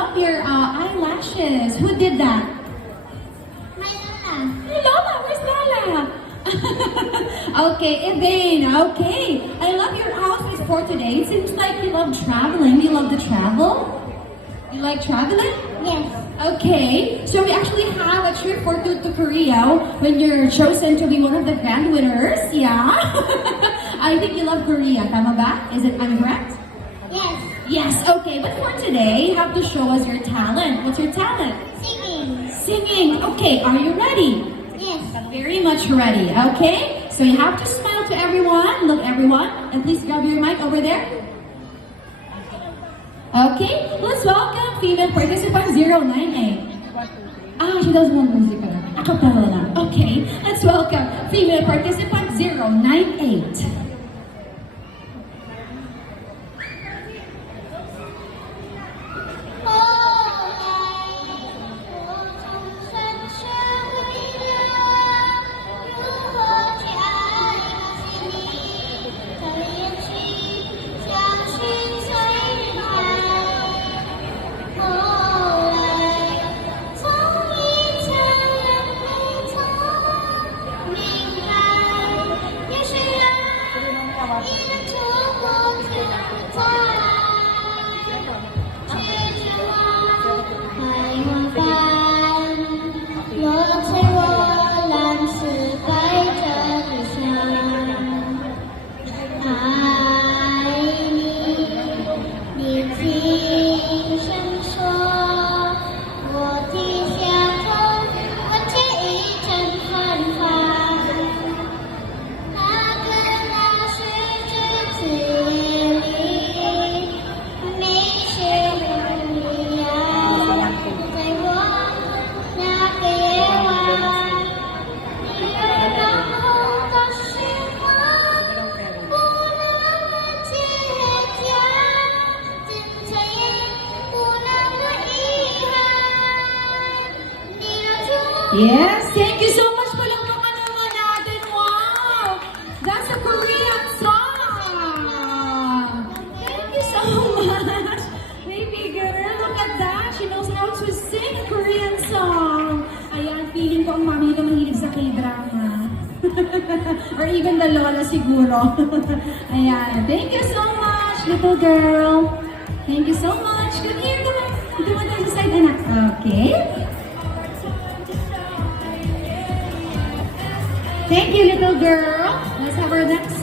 love your eyelashes. Who did that? My Lola. Hey, Lola, where's Lola? Okay, Elaine, okay. I love your outfits for today. It seems like you love traveling. You love to travel? You like traveling? Yes. Okay, so we actually have a trip for to Korea when you're chosen to be one of the grand winners. Yeah. I think you love Korea. Tama ba? Am I correct? Yes. Yes, okay. But for today, you have to show us your talent. What's your talent? Singing. Singing. Okay, are you ready? Yes. Very much ready. Okay, so you have to smile to everyone. Look, everyone. And please grab your mic over there. Okay, let's welcome female participant 098. She doesn't want music. A cappella na. Okay, let's welcome female participant 098. Yes, thank you so much. Palakpakan naman natin. Wow! That's a Korean song! Thank you so much. Baby girl, look at that. She knows how to sing a Korean song. Ayan, feeling ko ang mami nito mahilig sa K-drama. Or even the lola siguro. Ayan, thank you so much, little girl. Thank you so much. Come here, come on. Dito mo tayo sa side, anak. Okay. Thank you, little girl. Let's have our next